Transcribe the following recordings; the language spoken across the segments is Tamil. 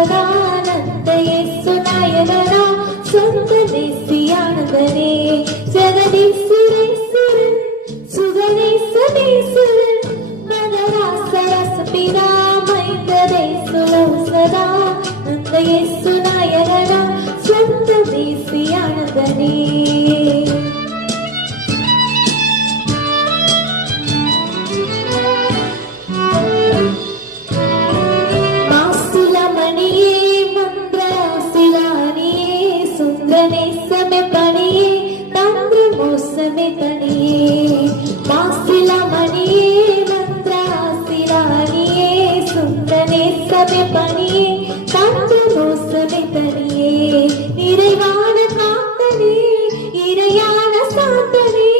സദാനന്ദ യേസു നായകനാ സ്വന്ത ദേശിയാണവനെ ജഗദീശ്വരേശ്വരൻ സുഗണേശ്വരേശ്വരൻ മദരാസരസപിതാമൈന്ദരേസുലോ സദാനന്ദ യേസു നായകനാ സ്വന്ത ദേശിയാണവനെ समय पड़िए तंत्र मौसम तड़िए मासिला मणिए मंत्रासिलानिए सुंदने समय पड़िए तंत्र मौसम तड़िए நிறைவான காத்தனே இறையான சாத்தனே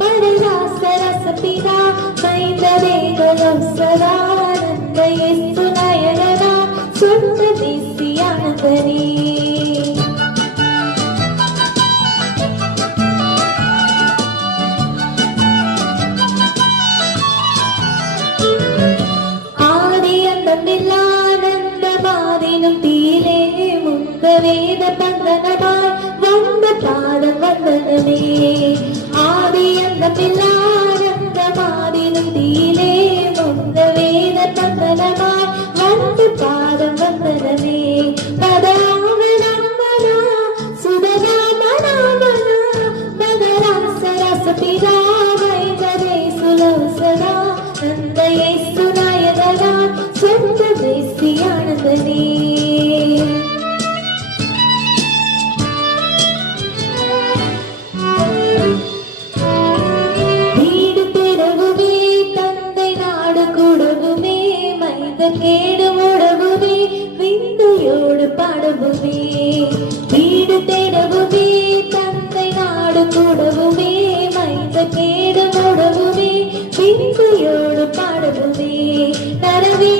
பரராசரச பிதா மைந்தரேகலம் சதானந்த யேசு நாயகனா சொந்த தேசியானவனே வேத பந்தனமாய் வந்த பாதம் வந்தனமே ஆதி அந்த பிள்ளானந்த மாதினும் தீலே முந்த வேத பந்தனமாய் வந்த பாதம் வந்தனமே பதராமனா சுதராமனா மதராசரச பிதாவைதரே சுலோசனா நந்த யேசு நாயகனா சொந்த தேசியானவனே கேடு முடவுமே விந்தையோடு பாடவுமே வீடு தேடவுமே தந்தை நாடு கூடவுமே மைந்த கேடு முடவுமே விந்தையோடு பாடவுமே நரவே